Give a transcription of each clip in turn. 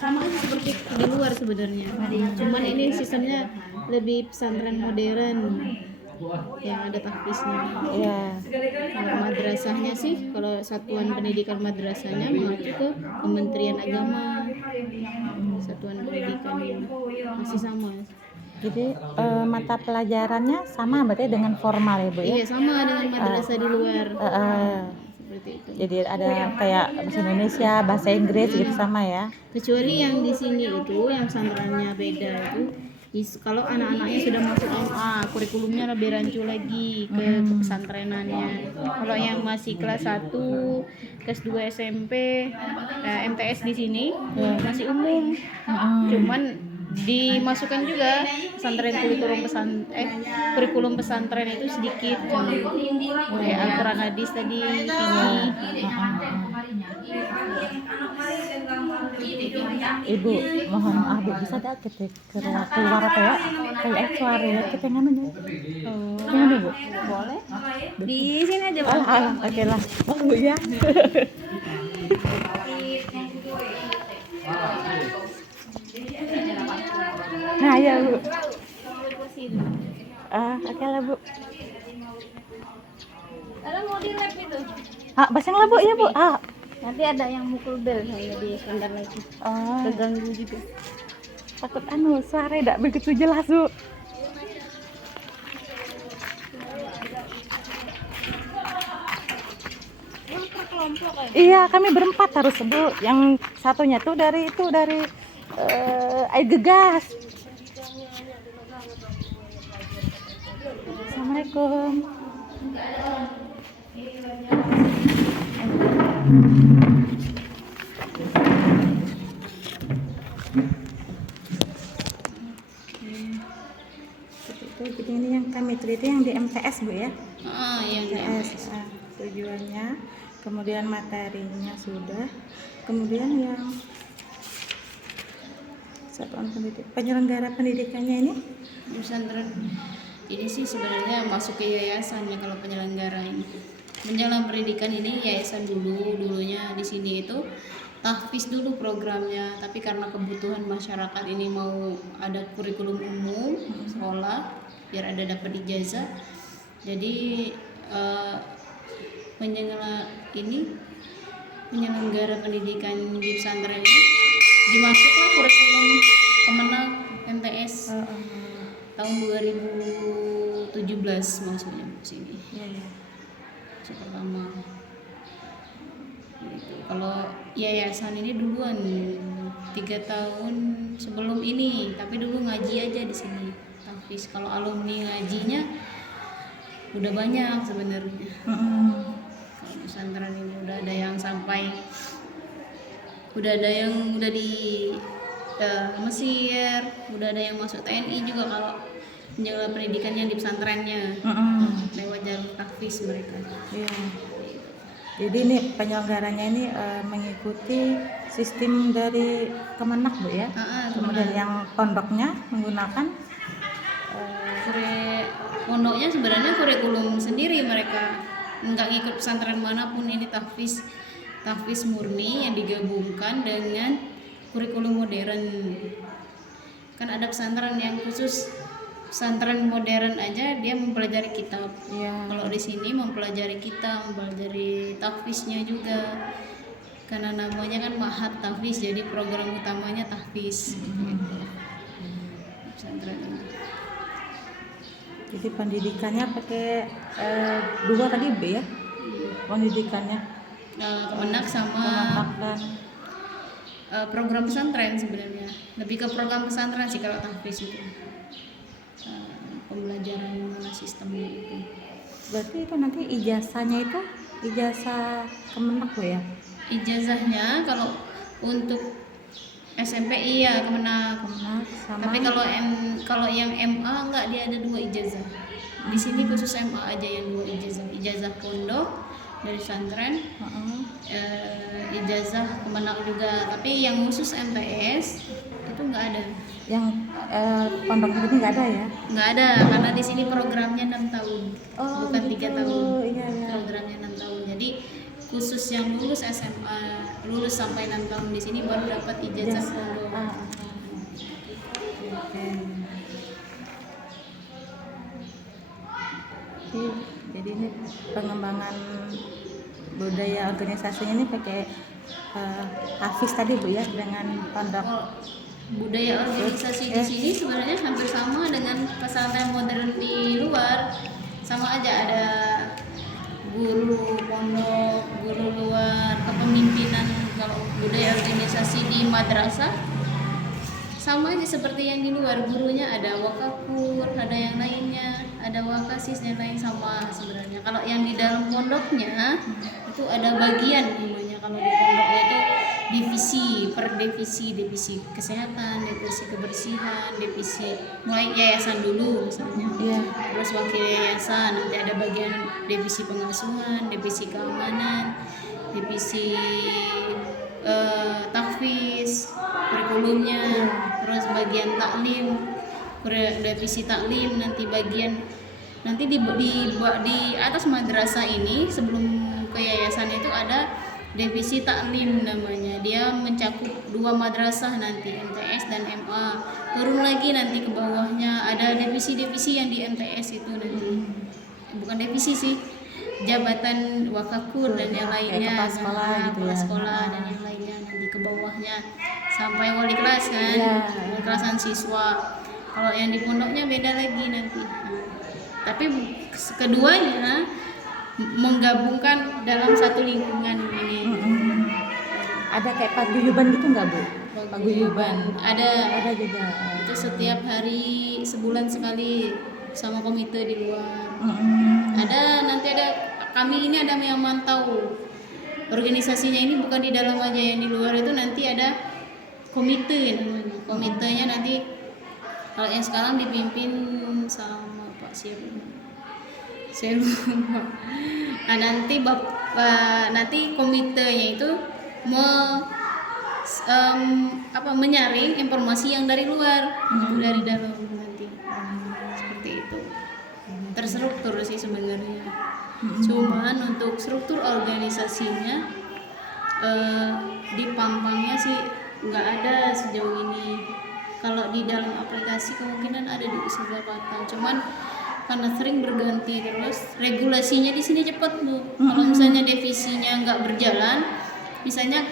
sama aja seperti di luar sebenarnya. Cuman ini sistemnya lebih pesantren modern yang ada tahfiznya. Iya. Kalau madrasahnya sih, kalau satuan pendidikan madrasahnya mengacu ke Kementerian Agama. Satuan pendidikan ini masih sama. Jadi mata pelajarannya sama berarti dengan formal ya Bu ya? Iya, sama dengan madrasah di luar. Seperti itu. Jadi ada kayak bahasa Indonesia, bahasa Inggris gitu sama ya? Kecuali yang di sini itu yang pesantrennya beda itu. Kalau anak-anaknya sudah masuk SMA, kurikulumnya lebih rancu lagi ke pesantrenannya. Kalau yang masih kelas 1, kelas 2 SMP, MTS di sini masih umum. Cuman dimasukkan juga pesantren kurikulum pesantren itu sedikit, kayak Al-Quran hadis tadi tinggi. Ibu mohon maaf Bu, bisa tak kita keluar apa ya kayak suara ya kita nganu ya ini Bu Boleh di sini aja Bang. oke lah Bu ya. Nah ya Bu, oke lah Bu. Mau di lab itu Basang lah Bu ya Bu. nanti ada yang mukul bel saya di standar lagi. Terganggu juga. Takut suara tidak begitu jelas Bu. Iya, kami berempat harus Bu. Yang satunya tuh dari air gegas. Assalamualaikum. Jadi ini yang kami teliti yang di MTS Bu ya. Yang MTS tujuannya, kemudian materinya sudah, kemudian yang satuan penyelenggara pendidikannya ini pesantren ini sih sebenarnya masuk ke yayasannya. Kalau penyelenggara ini menjelang pendidikan ini yayasan dulunya di sini itu tahfiz dulu programnya, tapi karena kebutuhan masyarakat ini mau ada kurikulum umum sekolah biar ada dapat ijazah, jadi penyelenggara pendidikan di pesantren ini dimasukkan kurikulum Kemenak MTS tahun 2017 maksudnya sini. Masuk pertama. Kalau yayasan ini duluan 3 tahun sebelum ini, tapi dulu ngaji aja di sini tahfiz. Kalau alumni ngajinya udah banyak sebenarnya. Kalau pesantren ini udah ada yang udah di Mesir, udah ada yang masuk TNI juga. Kalau menjaga pendidikannya di pesantrennya lewat jalur tahfiz mereka. Jadi ini penyelenggaranya ini mengikuti sistem dari Kemenak Bu ya. Kemudian yang pondoknya menggunakan pondoknya sebenarnya kurikulum sendiri, mereka nggak ngikut pesantren manapun. Ini tahfiz murni yang digabungkan dengan kurikulum modern. Kan ada pesantren yang khusus pesantren modern aja dia mempelajari kitab. Kalau di sini mempelajari kitab, mempelajari tahfiznya juga. Karena namanya kan Ma'had Tahfiz, jadi program utamanya tahfiz. Pesantren ini. Jadi pendidikannya pakai 2 tadi B ya? Pendidikannya Kemenak sama dan program pesantren sebenarnya. Lebih ke program pesantren sih kalau tahfiz itu. Pembelajaran sistemnya itu. Berarti itu nanti ijazahnya itu ijazah Kemenak Bu ya? Ijazahnya kalau untuk SMP iya Kemenak sama. Tapi kalau yang MA enggak, dia ada 2 ijazah. Di sini khusus MA aja yang 2 ijazah. Ijazah pondok dari pesantren, ijazah Kemenak juga. Tapi yang khusus MTS itu enggak ada. Yang pondok ini enggak ada ya? Enggak ada, karena di sini programnya 6 tahun. Bukan 3 tahun. Iya. Programnya 6 tahun. Jadi khusus yang lulus SMA, lulus sampai 6 tahun di sini baru dapat ijazah pondok. Oke. Jadi ini pengembangan budaya organisasinya ini pakai Hafiz tadi Bu ya, dengan pondok. Kalau budaya organisasi di sini sebenarnya hampir sama dengan pesantren modern di luar, sama aja, ada guru pondok, guru luar, kepemimpinan. Kalau budaya organisasi di madrasah sama aja seperti yang di luar, gurunya ada wakakur, ada yang lainnya, ada wakasis dan lain, sama sebenarnya. Kalau yang di dalam pondoknya itu ada bagian namanya, kalau di pondoknya itu divisi per divisi, divisi kesehatan, divisi kebersihan, divisi mulai yayasan dulu misalnya, terus wakil yayasan, nanti ada bagian divisi pengasuhan, divisi keamanan, divisi tahfiz, kurikulumnya, terus bagian taklim, divisi taklim, nanti bagian nanti di atas madrasah ini sebelum ke yayasan itu ada divisi taklim namanya, dia mencakup 2 madrasah nanti, MTS dan MA. Turun lagi nanti ke bawahnya ada divisi-divisi yang di MTS itu nanti, bukan divisi sih, jabatan wakakur dan yang lainnya, kepala sekolah gitu kepala ya. sekolah dan yang lainnya, nanti ke bawahnya sampai wali kelas kan, wali kelasan siswa. Kalau yang di pondoknya beda lagi nanti. Tapi keduanya menggabungkan dalam satu lingkungan ini. Ada kayak paguyuban gitu nggak Bu? Paguyuban Ada juga. itu setiap hari, sebulan sekali, sama komite di luar. Nanti ada kami ini ada yang mantau organisasinya ini, bukan di dalam aja, yang di luar itu nanti ada komite namanya. Komitenya nanti kalau yang sekarang dipimpin sama Pak siapa? Saya lupa. Nah, nanti komitenya itu menyaring informasi yang dari luar, dari dalam nanti. Seperti itu. Terstruktur sih sebenarnya. Cuman untuk struktur organisasinya di Pampangnya sih nggak ada sejauh ini. Kalau di dalam aplikasi kemungkinan ada di Surakarta. Cuman karena sering berganti terus, regulasinya di sini cepat Bu. Kalau misalnya divisinya nggak berjalan, misalnya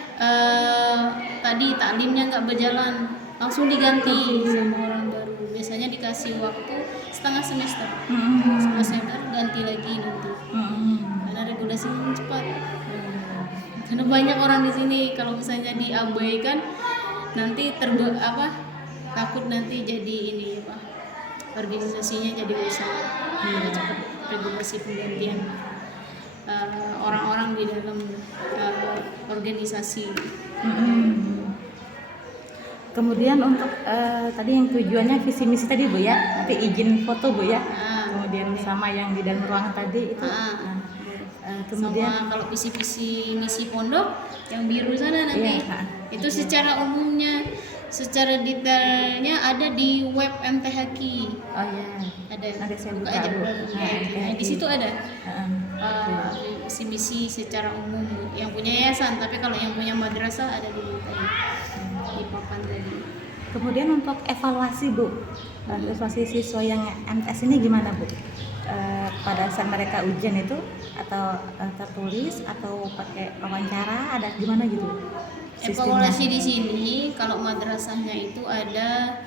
tadi taklimnya nggak berjalan, langsung diganti sama orang baru. Biasanya dikasih waktu setengah semester, ganti lagi nanti. Karena regulasinya cepat. Karena banyak orang di sini, kalau misalnya diabaikan nanti takut nanti jadi ini organisasinya jadi rusak. Ada cepat regulasi penggantian orang-orang di dalam organisasi. Kemudian untuk tadi yang tujuannya visi misi tadi Bu ya, nanti izin foto Bu ya. Kemudian sama yang di dalam ruangan tadi itu. Kemudian sama kalau visi misi pondok yang biru sana nanti, itu secara umumnya, secara detailnya ada di web MTHQ. Ada. Nanti saya buka buka aja. Bu. Di situ ada visi-misi secara umum yang punya yayasan, tapi kalau yang punya madrasah ada di papan tadi. Kemudian untuk evaluasi Bu, evaluasi siswa yang MTS ini gimana Bu? Pada saat mereka ujian itu atau tertulis atau pakai wawancara, ada gimana gitu? Evaluasi di sini kalau madrasahnya itu ada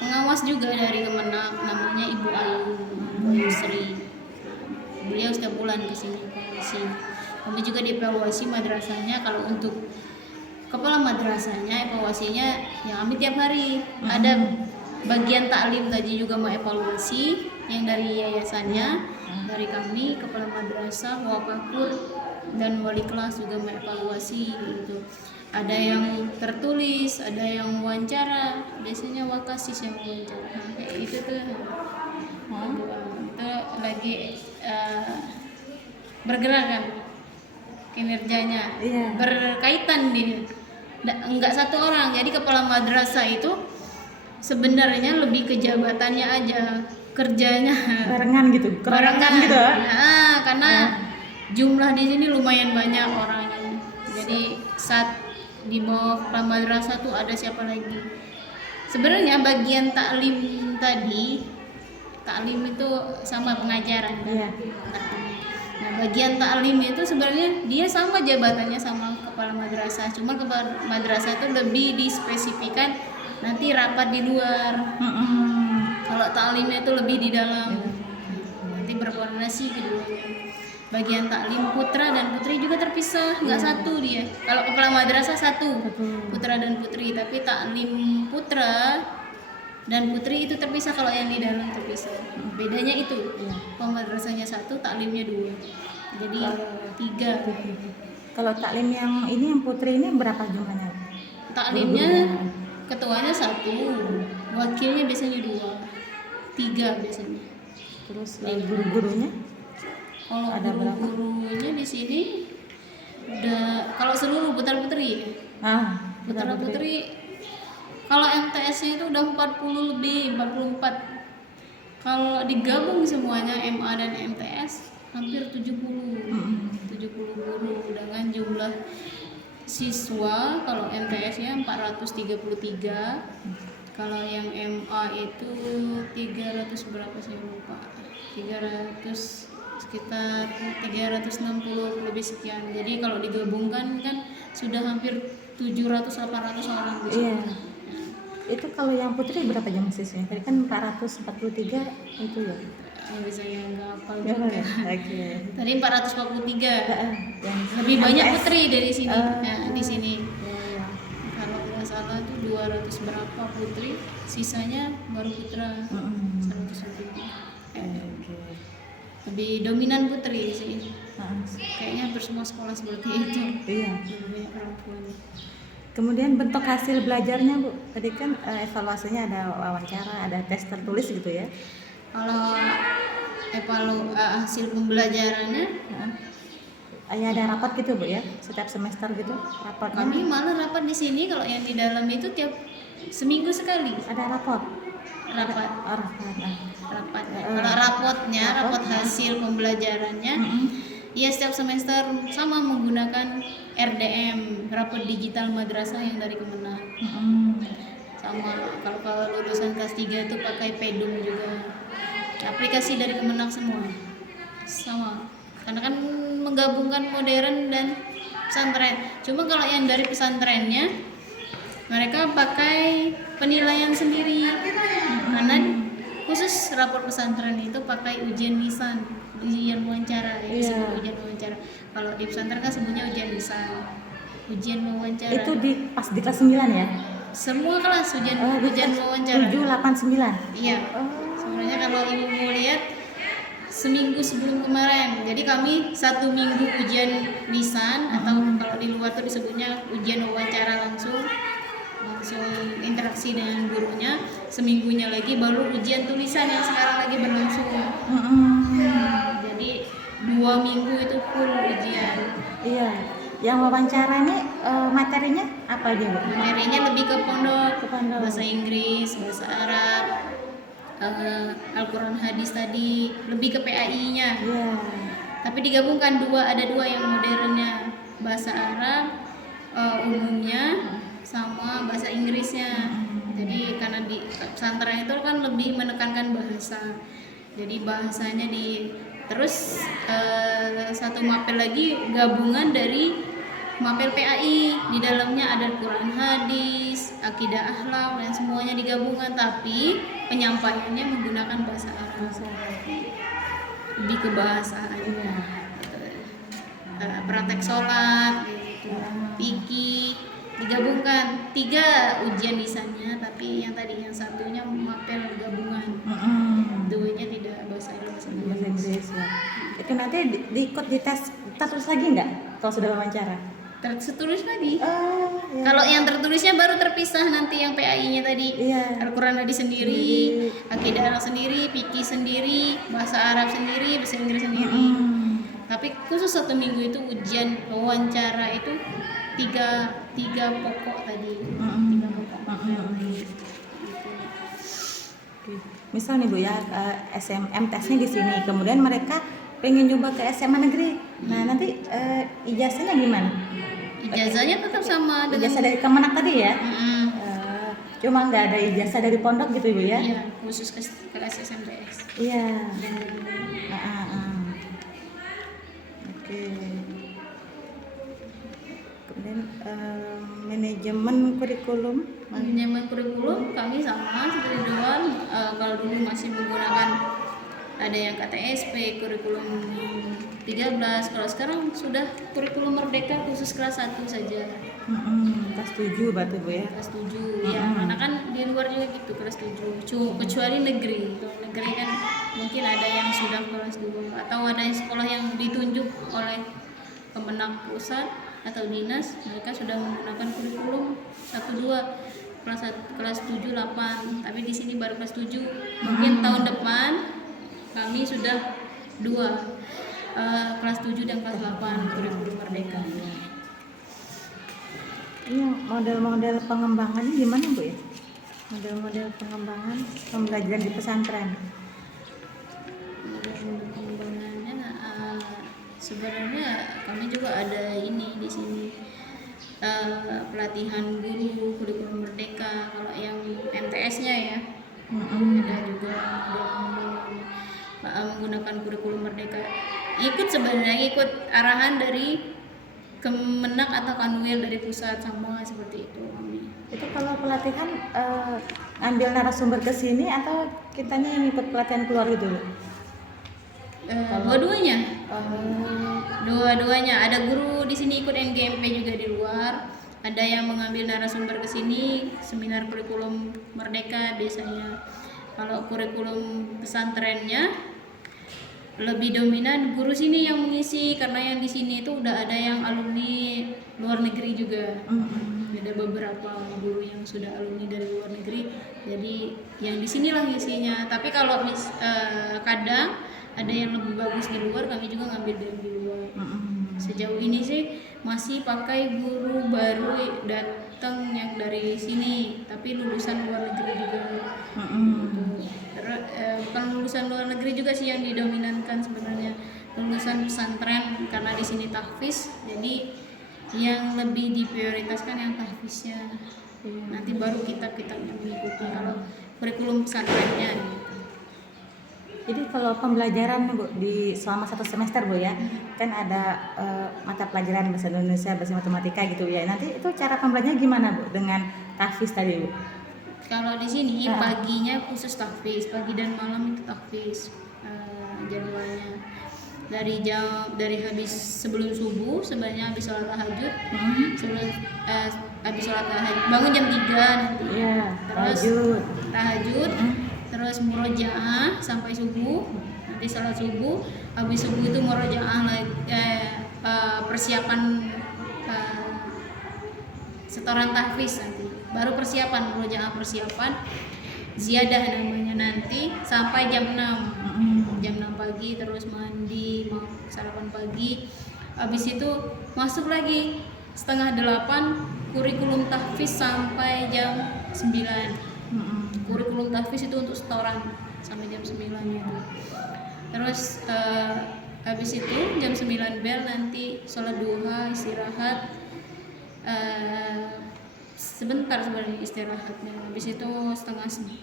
pengawas juga dari Kemenak, namanya Ibu Ayu Sri. Beliau setiap bulan ke sini evaluasi. Kami juga dievaluasi madrasahnya. Kalau untuk kepala madrasahnya evaluasinya yang kami tiap hari. Ada bagian taklim tadi juga mau evaluasi, yang dari yayasannya, dari kami kepala madrasah, wakakur dan wali kelas juga mau evaluasi gitu. Ada yang tertulis, ada yang wawancara, biasanya wakasis yang wawancara. Kayak itu tuh itu lagi bergerak kan kinerjanya, berkaitan dia. Enggak satu orang, jadi kepala madrasah itu sebenarnya lebih ke jabatannya aja, kerjanya barengan gitu, barengan gitu. Karena jumlah di sini lumayan banyak orangnya. Jadi saat di bawah kepala madrasah tuh ada siapa lagi? Sebenarnya bagian taklim tadi, taklim itu sama pengajaran kan? Iya. Nah, bagian taklim itu sebenarnya dia sama jabatannya sama kepala madrasah, cuma kepala madrasah itu lebih dispesifikan nanti rapat di luar. Kalau taklimnya itu lebih di dalam, nanti berkoordinasi keduanya. Bagian taklim putra dan putri juga terpisah, nggak satu dia. Kalau kepala madrasah satu, putra dan putri, tapi taklim putra dan putri itu terpisah, kalau yang di dalam terpisah. Bedanya itu, kepala madrasahnya satu, taklimnya dua, jadi tiga. Kalau taklim yang ini yang putri ini berapa jumlahnya? Taklimnya ketuanya satu, wakilnya biasanya dua, tiga biasanya. Terus guru-gurunya? Kalau Ada berapa? guru-gurunya di sini udah, kalau seluruh putra putri, putra putri kalau MTS-nya itu udah 40 lebih, 44. Kalau digabung semuanya MA dan MTS hampir 70 guru dengan jumlah siswa. Kalau MTS-nya 433, kalau yang MA itu 300 berapa saya lupa, 300 sekitar 360 lebih sekian. Jadi kalau digabungkan kan sudah hampir 700-800 orang di sini. Iya. Itu kalau yang putri berapa jam siswanya? Tadi kan 443 itu ya. Saya nggak hafal Ya, juga. oke. Tadi 443. Yang Lebih banyak MTS. putri dari sini. Nah, di sini. Iya. Kalau nggak salah tuh 200 berapa putri, sisanya baru putra. 100 lebih. Oke. Lebih dominan putri sih. Heeh. Kayaknya hampir semua sekolah seperti itu. Iya. Lebih banyak perempuan. Kemudian bentuk hasil belajarnya Bu, tadi kan evaluasinya ada wawancara, ada tes tertulis gitu ya. Kalau hasil pembelajarannya, Ya ada rapat gitu Bu ya, setiap semester gitu rapatnya. kami malah rapat di sini. Kalau yang di dalam itu tiap seminggu sekali Ada rapot. rapat. Rapat. Kalau rapot hasil pembelajarannya, ya setiap semester sama menggunakan RDM, rapot digital madrasah yang dari Kemenang. Sama kalau lulusan kelas 3 itu pakai Pedum juga, aplikasi dari Kemenang semua sama, karena kan menggabungkan modern dan pesantren. Cuma kalau yang dari pesantrennya mereka pakai penilaian sendiri, karena khusus rapor pesantren itu pakai ujian lisan, ujian wawancara ya, disebut ujian wawancara. Kalau di pesantren kan sebutnya ujian lisan, ujian wawancara. Itu pas di kelas 9 ya? Semua kelas ujian wawancara. 7, 8, 9? Iya. Sebenarnya kalau ibu mau lihat seminggu sebelum kemarin, jadi kami 1 minggu ujian lisan, atau kalau di luar tuh disebutnya ujian wawancara langsung interaksi dengan gurunya. Seminggunya lagi baru ujian tulisan yang sekarang lagi berlangsung. Jadi 2 minggu itu full ujian. Iya. Yang wawancara ini materinya apa aja Bu? Materinya lebih ke pondok, pondok. bahasa Inggris, bahasa Arab, Al-Quran hadis tadi, lebih ke PAI-nya. Iya. Tapi digabungkan ada dua yang modernnya, bahasa Arab umumnya sama bahasa Inggrisnya. Jadi karena di pesantren itu kan lebih menekankan bahasa, jadi bahasanya terus satu mapel lagi gabungan dari mapel PAI. Di dalamnya ada Quran hadis, akidah akhlak, dan semuanya digabungkan, tapi penyampaiannya menggunakan bahasa Arab, lebih ke bahasa aja. Praktek sholat gitu, fikih, digabungkan 3 ujian lisannya, tapi yang satunya mapel gabungan, duanya tidak bahasa Inggris ya. Itu nanti diikut di tes tertulis lagi nggak kalau sudah wawancara? tertulis lagi. Ya. Kalau yang tertulisnya baru terpisah nanti, yang PAI-nya tadi. Iya. Al-Quran hadis sendiri, akidah akhlak sendiri, fikih sendiri, bahasa Arab sendiri, bahasa Inggris sendiri. Tapi khusus 1 minggu itu ujian wawancara itu tiga pokok tadi. 3 pokok. Misal nih Bu ya, SMM tesnya di sini, kemudian mereka pengen nyoba ke SMA negeri. Nah nanti ijazahnya gimana? Ijazahnya tetap sama dengan Ijazah dari Kemenak tadi ya? Mm-mm. Cuma nggak ada ijazah dari pondok gitu Ibu ya? Iya, khusus kelas SMPS. Iya. Dan Oke. Kemudian manajemen kurikulum. manajemen kurikulum kami sama seperti Dewan. Kalau dulu masih menggunakan ada yang KTSP, kurikulum 13. Kalau sekarang sudah kurikulum merdeka khusus kelas 1 saja. Kelas 7 berarti Bu ya? Kelas 7 ya, karena kan di luar juga gitu kelas 7. Kecuali negeri. Kalau negeri kan mungkin ada yang sudah kelas 2 atau ada sekolah yang ditunjuk oleh Kemenak pusat atau dinas, mereka sudah menggunakan kurikulum 1 2 kelas 7 8, tapi di sini baru kelas 7. Mungkin tahun depan kami sudah 2 kelas 7 dan kelas 8 kurikulum merdeka. Ini model-model pengembangannya gimana Bu ya? Model-model pengembangan pembelajaran di pesantren. Pengembangannya sebenarnya kami juga ada ini di sini pelatihan guru kurikulum merdeka. Kalau yang MTS-nya ya ada juga menggunakan kurikulum merdeka. Sebenarnya ikut arahan dari Kemenak atau Kanwil dari pusat, sama seperti itu kami. Itu kalau pelatihan ambil narasumber ke sini atau kitanya yang ikut pelatihan keluar gitu Bu? Dua-duanya. Ada guru di sini ikut NGMP juga di luar. Ada yang mengambil narasumber ke sini, seminar kurikulum merdeka biasanya. Kalau kurikulum pesantrennya lebih dominan guru sini yang mengisi, karena yang di sini itu udah ada yang alumni luar negeri juga. Ada beberapa guru yang sudah alumni dari luar negeri, jadi yang di sinilah ngisinya. Tapi kalau kadang ada yang lebih bagus di luar, kami juga ngambil dari di luar. Sejauh ini sih masih pakai guru baru datang yang dari sini, tapi lulusan luar negeri juga. Bukan lulusan luar negeri juga sih yang didominankan sebenarnya, lulusan pesantren, karena di sini tahfiz, jadi yang lebih diprioritaskan yang tahfiznya. Nanti baru kitab-kitabnya mengikuti kalau kurikulum pesantrennya. Jadi kalau pembelajaran Bu di selama 1 semester Bu ya, kan ada mata pelajaran bahasa Indonesia, bahasa matematika gitu ya. Nanti itu cara pembelajarannya gimana Bu dengan tahfiz tadi Bu? Kalau di sini paginya khusus tahfiz, pagi dan malam itu tahfiz jadwalnya. Dari habis sebelum subuh, sebenarnya habis sholat tahajud, sebelum habis sholat tahajud bangun jam 3 nanti. Terus tahajud, terus murojaah sampai subuh, nanti sholat subuh, habis subuh itu murojaah lagi, persiapan setoran tahfiz nanti. Baru persiapan murojaah, persiapan ziyadah namanya nanti sampai jam 6. Jam 6 pagi terus mandi, mau sarapan pagi. Habis itu masuk lagi setengah 8 kurikulum tahfiz sampai jam 9. Kurikulum tahfiz itu untuk setoran sampai jam 9 itu. Terus habis itu jam 9 bel nanti sholat duha, istirahat. Sebentar sebenarnya istirahatnya. Habis itu setengah 10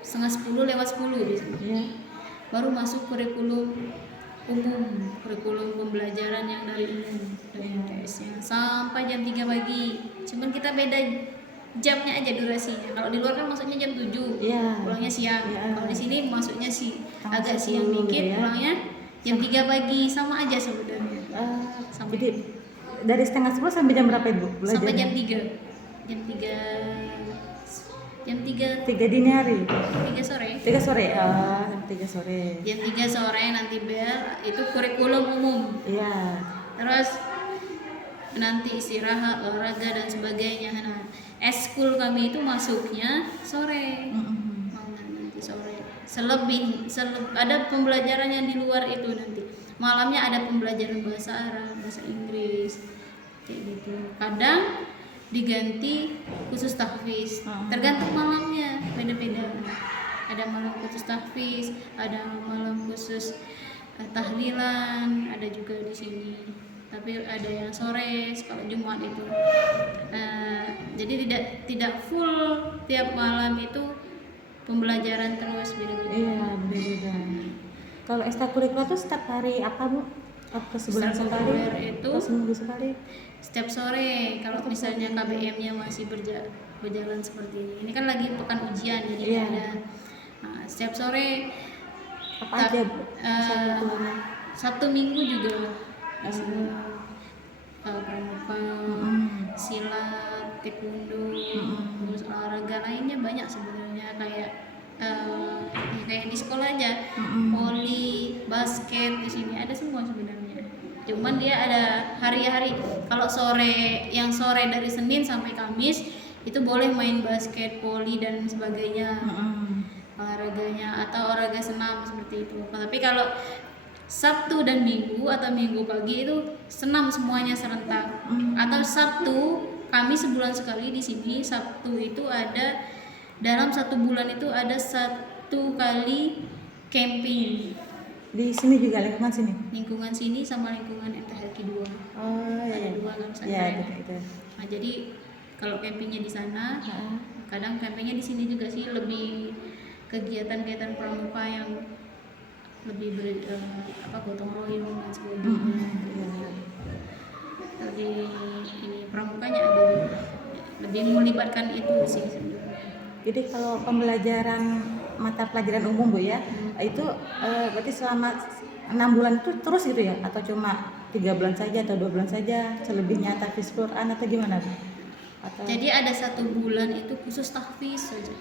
setengah 10 lewat 10 biasanya. Baru masuk kurikulum umum, kurikulum pembelajaran yang dari umum, dari MTS-nya sampai jam 3 pagi. Cuman kita beda jamnya aja durasinya. Kalau di luar kan masuknya jam 7, pulangnya siang. Kalau di sini masuknya agak siang dikit, pulangnya jam 3 pagi, sama aja sebenarnya. Jadi dari setengah 10 sampai jam berapa Ibu belajarnya? Sampai jam 3 dini hari? 3 sore. 3 sore? 3 sore. Jam 3 sore nanti bel, itu kurikulum umum. Terus nanti istirahat, olahraga dan sebagainya. Nah, eskul kami itu masuknya sore. Nanti sore. Selebih ada pembelajaran yang di luar itu nanti. Malamnya ada pembelajaran bahasa Arab, bahasa Inggris, kayak gitu. Kadang diganti khusus tahfiz, tergantung malamnya, beda-beda. ada malam khusus tahfiz, ada malam khusus tahlilan, ada juga di sini. Tapi ada yang sore kalau Jumat itu. Jadi tidak full tiap malam itu pembelajaran terus beda-beda. Iya, beda-beda. Kalau ekstrakurikuler itu setiap hari apa Bu? Apa sebulan sekali? Ekstrakurikuler itu Atau seminggu sekali? setiap sore. Kalau misalnya KBM-nya masih berjalan seperti ini. Ini kan lagi pekan ujian, jadi Iya. ada. Nah, setiap sore Apa aja Bu? Ekstrakurikulernya? Sabtu Minggu juga di sini. Pramuka, silat, taekwondo, terus olahraga lainnya banyak sebenarnya kayak kayak di sekolah aja, voli, basket, di sini ada semua sebenarnya. Cuman dia ada hari-hari. Kalau yang sore dari Senin sampai Kamis itu boleh main basket, voli dan sebagainya, olahraganya atau olahraga senam seperti itu. Tapi kalau Sabtu dan Minggu atau Minggu pagi itu senam semuanya serentak. Atau Sabtu, kami sebulan sekali di sini. Sabtu itu ada dalam 1 bulan itu ada 1 kali camping. Di sini juga lingkungan sini. Lingkungan sini sama lingkungan MTHQ 2. Oh Ada iya. 2 kan Iya, pesantren. gitu. Nah, jadi kalau campingnya di sana, kadang campingnya di sini juga sih, lebih kegiatan-kegiatan pramuka yang lebih gotong royong dan sebagainya. Lebih ini pramukanya ada lebih melibatkan itu sih sebenarnya. Jadi kalau pembelajaran mata pelajaran umum Bu ya, itu berarti selama 6 bulan itu terus gitu ya? Atau cuma 3 bulan saja atau 2 bulan saja, selebihnya tahfiz Quran atau gimana Bu? Atau... Jadi ada 1 bulan itu khusus tahfiz saja.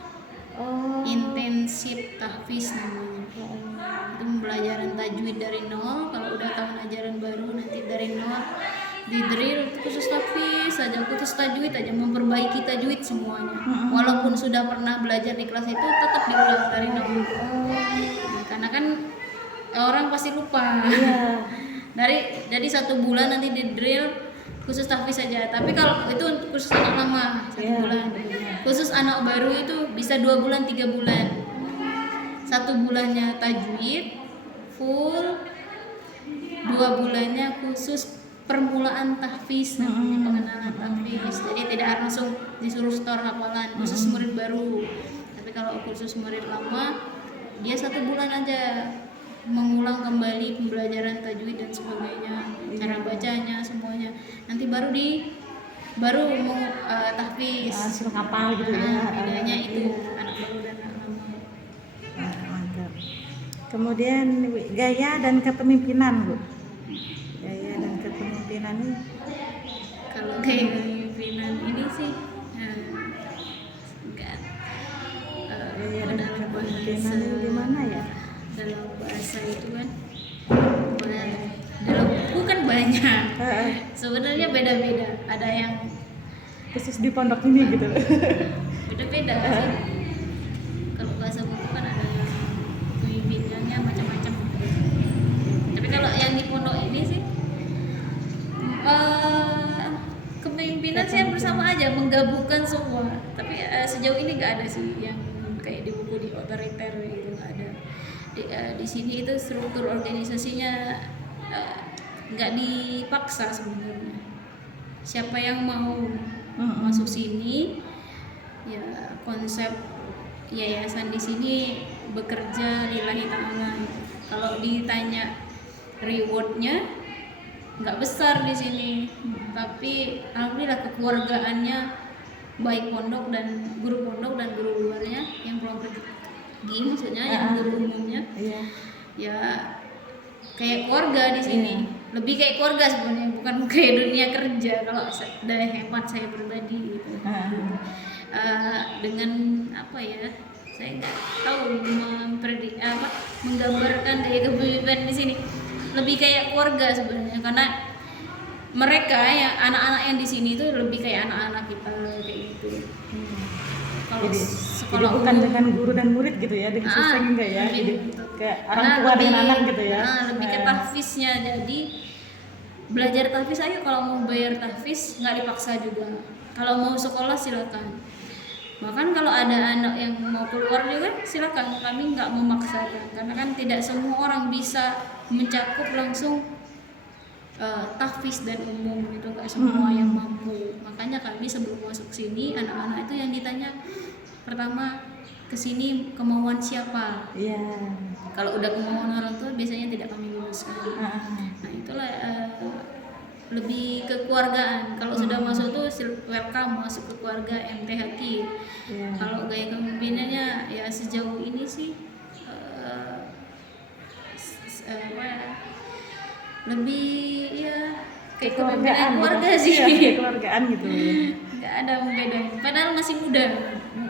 Intensif tahfiz namanya. Itu pembelajaran tajwid dari nol. Kalau udah tahun ajaran baru nanti dari nol di drill khusus tahfiz saja, khusus tajwid aja, memperbaiki tajwid semuanya. Walaupun sudah pernah belajar di kelas itu tetap diulang dari nol. Karena kan orang pasti lupa. Dari 1 bulan nanti di drill khusus tahfiz saja. Tapi kalau itu khusus anak lama 1 bulan. Khusus anak baru itu bisa 2 bulan 3 bulan. 1 bulannya tajwid full, 2 bulannya khusus permulaan tahfiz, namanya pengenalan tahfiz. Jadi tidak langsung disuruh setor hafalan khusus murid baru. Tapi kalau khusus murid lama dia 1 bulan aja mengulang kembali pembelajaran tajwid dan sebagainya, cara bacanya semuanya. Nanti baru mau tahfiz. Suruh hafal gitu ya. Bedanya itu anak baru dan anak lama. Mantap. Kemudian gaya dan kepemimpinan Bu. Gaya dan kepemimpinan ini. Kalau gaya kepemimpinan ini sih enggak. Gaya dan Dalam kepemimpinan ini gimana ya? Dalam bahasa itu kan dalam buku kan banyak. Sebenarnya beda-beda. Ada yang Khusus di pondok ini gitu. beda-beda sih. Kalau bahasa buku kan ada yang pemimpinannya macam-macam. Tapi kalau yang di pondok ini sih kepemimpinan sih bersama aja, menggabungkan semua. Tapi sejauh ini nggak ada sih yang kayak di buku di otoriter gitu, nggak ada. Di sini itu struktur organisasinya nggak dipaksa sebenarnya. Siapa yang mau masuk sini, ya konsep yayasan di sini bekerja lillahi ta'ala. Kalau ditanya rewardnya nggak besar di sini, tapi alhamdulillah kekeluargaannya baik pondok dan guru luarnya yang belum pergi, maksudnya yang guru umumnya ya kayak keluarga di sini. Lebih kayak keluarga sebenarnya, bukan kayak dunia kerja kalau dari hemat saya pribadi gitu. Dengan apa ya, saya nggak tahu menggambarkan gaya kepemimpinan di sini. Lebih kayak keluarga sebenarnya, karena mereka yang anak-anak yang di sini itu lebih kayak anak-anak kita kayak gitu. Kalau jadi bukan dengan guru dan murid gitu ya, dengan sistem enggak ya, jadi kayak orang tua dengan anak gitu ya. Lebih ke tahfiznya. Jadi belajar tahfiz ayo, kalau mau bayar tahfiz nggak dipaksa juga. Kalau mau sekolah silakan. Bahkan kalau ada anak yang mau keluar juga silakan, kami nggak memaksakan karena kan tidak semua orang bisa mencakup langsung tahfiz dan umum itu, nggak semua yang mampu. Makanya kami sebelum masuk sini anak-anak itu yang ditanya pertama, kesini kemauan siapa. Iya. Kalau udah kemauan orang tua biasanya tidak kami luluskan. Nah itulah lebih kekeluargaan. Kalau sudah masuk tuh welcome masuk ke keluarga MTHQ. Iya. Kalau gaya kepemimpinannya ya sejauh ini sih lebih ya kayak kepemimpinan keluarga sih. Iya, kekeluargaan gitu. Nggak ada beda. Padahal masih muda.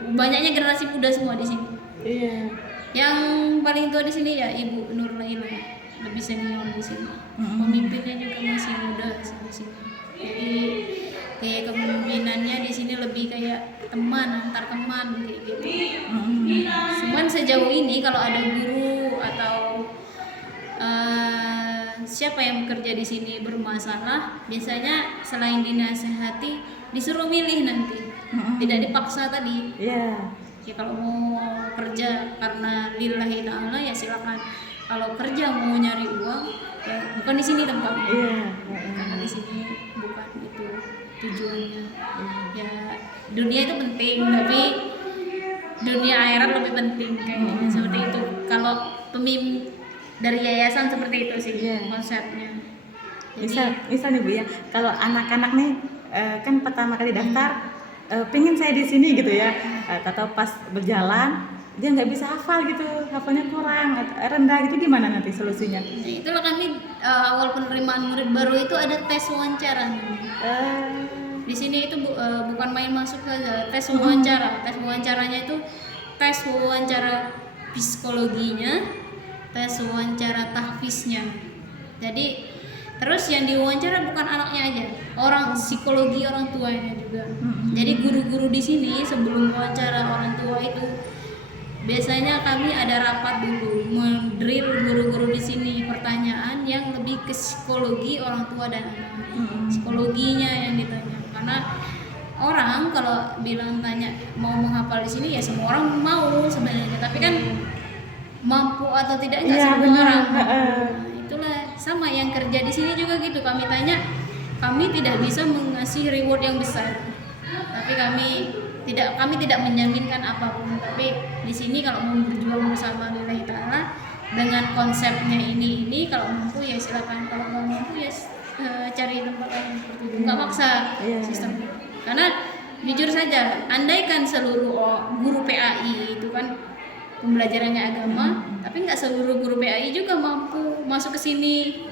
Banyaknya generasi muda semua di sini. Iya. Yang paling tua di sini ya Ibu Nur Laila, lebih senior di sini. Pemimpinnya juga masih muda di sini. Jadi kayak kepemimpinannya di sini lebih kayak teman, antar teman kayak gitu. Cuman sejauh ini kalau ada guru atau siapa yang bekerja di sini bermasalah, biasanya selain dinasehati disuruh milih nanti. Tidak dipaksa tadi. Iya. Ya kalau mau kerja karena lillahi ta'ala ya silakan. Kalau kerja mau nyari uang ya bukan di sini tempatnya. Iya. Karena di sini bukan itu tujuannya. Ya dunia itu penting tapi dunia akhirat lebih penting kayaknya seperti itu. Kalau pemimpin dari yayasan seperti itu sih konsepnya. Jadi, Misal nih Bu ya, kalau anak-anak nih kan pertama kali daftar pengen saya di sini gitu ya, atau pas berjalan dia nggak bisa hafal gitu, hafalnya kurang rendah gitu, gimana nanti solusinya? Itulah kami awal penerimaan murid baru itu ada tes wawancara. Di sini itu bukan main masuk saja, tes wawancara. Tes wawancaranya itu tes wawancara psikologinya, tes wawancara tahfiznya. Jadi terus yang diwawancara bukan anaknya aja, orang psikologi orang tuanya juga. Jadi guru-guru di sini sebelum wawancara orang tua itu biasanya kami ada rapat dulu, mendrill guru-guru di sini pertanyaan yang lebih ke psikologi orang tua dan anak. Psikologinya yang ditanya. Karena orang kalau bilang tanya mau menghafal di sini ya semua orang mau sebenarnya, tapi kan mampu atau tidak enggak semua orang. Itulah sama yang kerja di sini juga gitu, kami tanya, kami tidak bisa mengasih reward yang besar, tapi kami tidak menjaminkan apapun. Tapi di sini kalau mau berjuang bersama lillahi ta'ala dengan konsepnya ini kalau mampu ya silakan, kalau nggak mampu ya cari tempat lain seperti itu, nggak maksa sistem. Karena jujur saja, andaikan seluruh guru PAI itu kan pembelajarannya agama, tapi nggak seluruh guru PAI juga mampu masuk ke sini.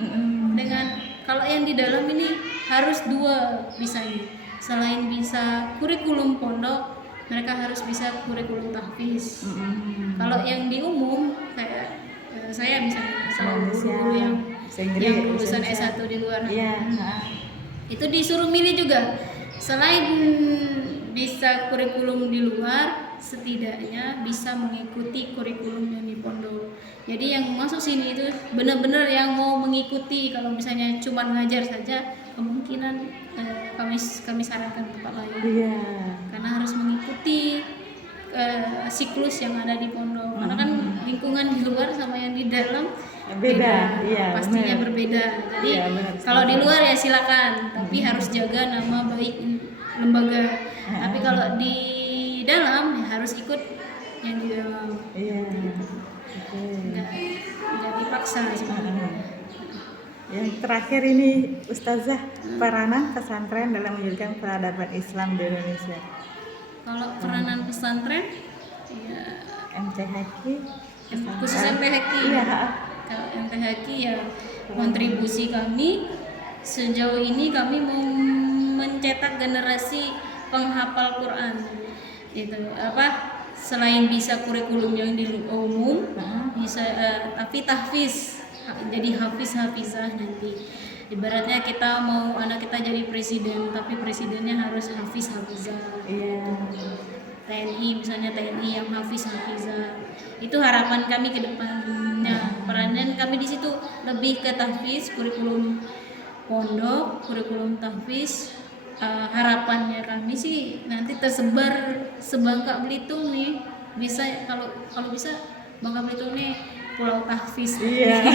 Dengan kalau yang di dalam ini harus dua bisanya, selain bisa kurikulum pondok, mereka harus bisa kurikulum tahfiz. Kalau yang di umum kayak saya misalnya guru yang lulusan S1 di luar, itu disuruh milih juga, selain bisa kurikulum di luar, setidaknya bisa mengikuti kurikulum yang di pondok. Jadi yang masuk sini itu benar-benar yang mau mengikuti. Kalau misalnya cuma ngajar saja, kemungkinan kami sarankan tempat lain. Karena harus mengikuti siklus yang ada di pondok. Karena kan lingkungan di luar sama yang di dalam beda. Pastinya berbeda. Jadi kalau di luar ya silakan, tapi harus jaga nama baik lembaga. Tapi kalau di dalam ya harus ikut yang di dalam. Nggak dipaksa sebenarnya. Yang terakhir ini Ustazah, peranan pesantren dalam mewujudkan peradaban Islam di Indonesia. Kalau peranan pesantren ya MTHQ khusus MTHQ. Kalau MTHQ ya kontribusi kami sejauh ini kami mau mencetak generasi penghafal Quran. Itu selain bisa kurikulum yang di umum, bisa tapi tahfiz, jadi hafiz-hafizah nanti. Ibaratnya kita mau anak kita jadi presiden, tapi presidennya harus hafiz-hafizah. TNI misalnya, TNI yang hafiz-hafizah. Itu harapan kami ke depannya. Peranan kami di situ lebih ke tahfiz, kurikulum pondok, kurikulum tahfiz, harapannya kami sih nanti tersebar sebangka Belitung nih, bisa kalau kalau bisa Bangka Belitung nih pulau tahfiz. Iya.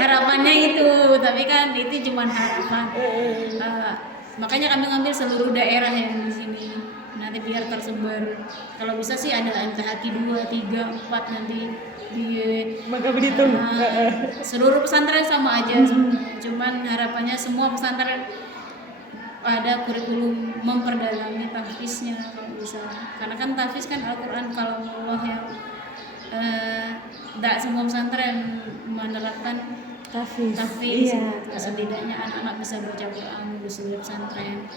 Harapannya itu, tapi kan itu cuma harapan. Makanya kami ngambil seluruh daerah yang di sini nanti biar tersebar. Kalau bisa sih ada MTHQ 2, 3, 4 nanti di Bangka Belitung. seluruh pesantren sama aja sebenarnya. Cuman harapannya semua pesantren ada kurikulum memperdalami tahfiznya kalau bisa. Karena kan tahfiz kan Al-Qur'an kalau Allah yang tidak semua pesantren menerapkan Tahfiz. tahfiz. Iya. Setidaknya anak-anak bisa baca Quran di seluruh pesantren,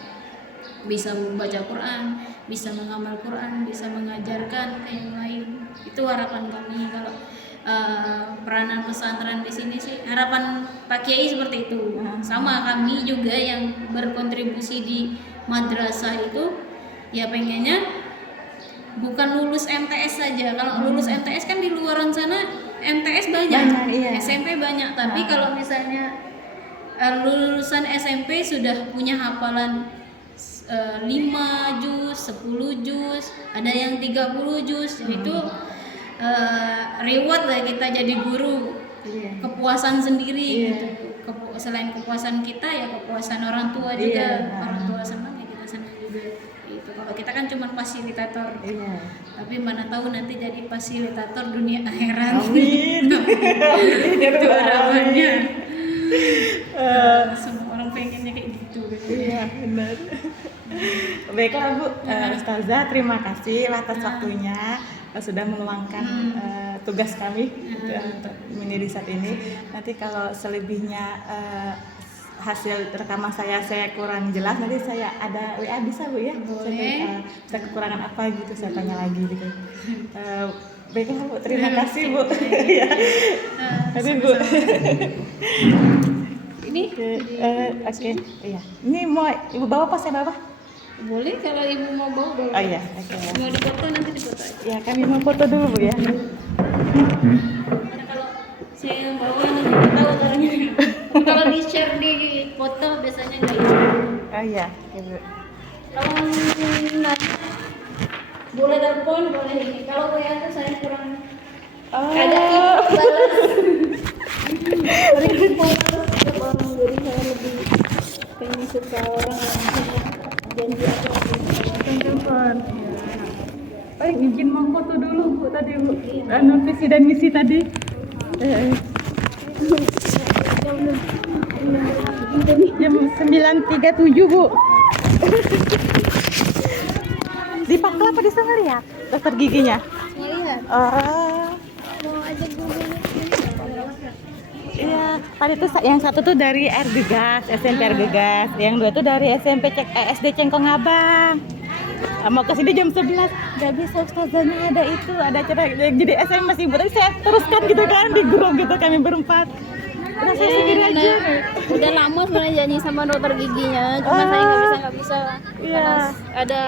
bisa membaca Quran, bisa mengamal Quran, bisa mengajarkan ke yang lain. Itu harapan kami kalau peranan pesantren di sini sih, harapan Pak Kiai seperti itu. Sama kami juga yang berkontribusi di madrasah itu ya pengennya bukan lulus MTS saja. Kalau lulus MTS kan di luaran sana MTS banyak, Iya. SMP banyak. Tapi kalau misalnya lulusan SMP sudah punya hafalan 5 juz, 10 juz, ada yang 30 juz, itu reward lah kita jadi guru. Iya. Kepuasan sendiri Iya. gitu. Selain kepuasan kita ya kepuasan orang tua juga. Iya. Orang tua senang ya kita senang juga. Itu kalau kita kan cuma fasilitator. Iya. Tapi mana tahu nanti jadi fasilitator dunia akhirat. Amin. Itu harapannya. Semua orang pengennya kayak gitu. Iya, benar. Baiklah Bu, Ustazah, terima kasih atas waktunya sudah meluangkan tugas kami untuk mini riset ini. Nanti kalau selebihnya hasil rekaman saya kurang jelas, nanti saya ada WA bisa Bu ya? Boleh. Bisa kekurangan apa gitu saya tanya lagi gitu. Baiklah Bu, terima kasih Bu. Ya. Tapi Bu. Ini Oke, iya. Ini mau Ibu bawa apa saya bawa? boleh kalau ibu mau bawa boleh. Oh iya, oke. Mau dipoto nanti dipoto aja. Ya, kami mau foto dulu Bu ya. Karena kalau saya bawa nanti nggak tahu caranya. Kalau di share di foto biasanya nggak itu. Oh iya, oke Bu. Kalau nanya boleh telepon boleh ini. Kalau WA tuh saya kurang agak ikut balas. Sering balas setiap orang, jadi saya lebih pengen suka orang langsung janji apa Telepon. Paling izin mau foto dulu Bu tadi Bu. Visi dan misi tadi. Jam 9.37 Bu. Di Pakla apa di sana lihat dokter giginya? lihat mau ajak dulu. Iya, tadi tuh yang satu tuh dari Air Gegas, SMP Air Gegas, yang dua tuh dari SD Cengkong Abang. Mau ke sini jam 11, nggak bisa ustazahnya ada itu, ada acara jadi SM masih buat saya teruskan gitu kan di grup gitu kami berempat. Udah saya sendiri aja. Udah lama sebenarnya janji sama dokter giginya, cuma saya nggak bisa Iya. karena ada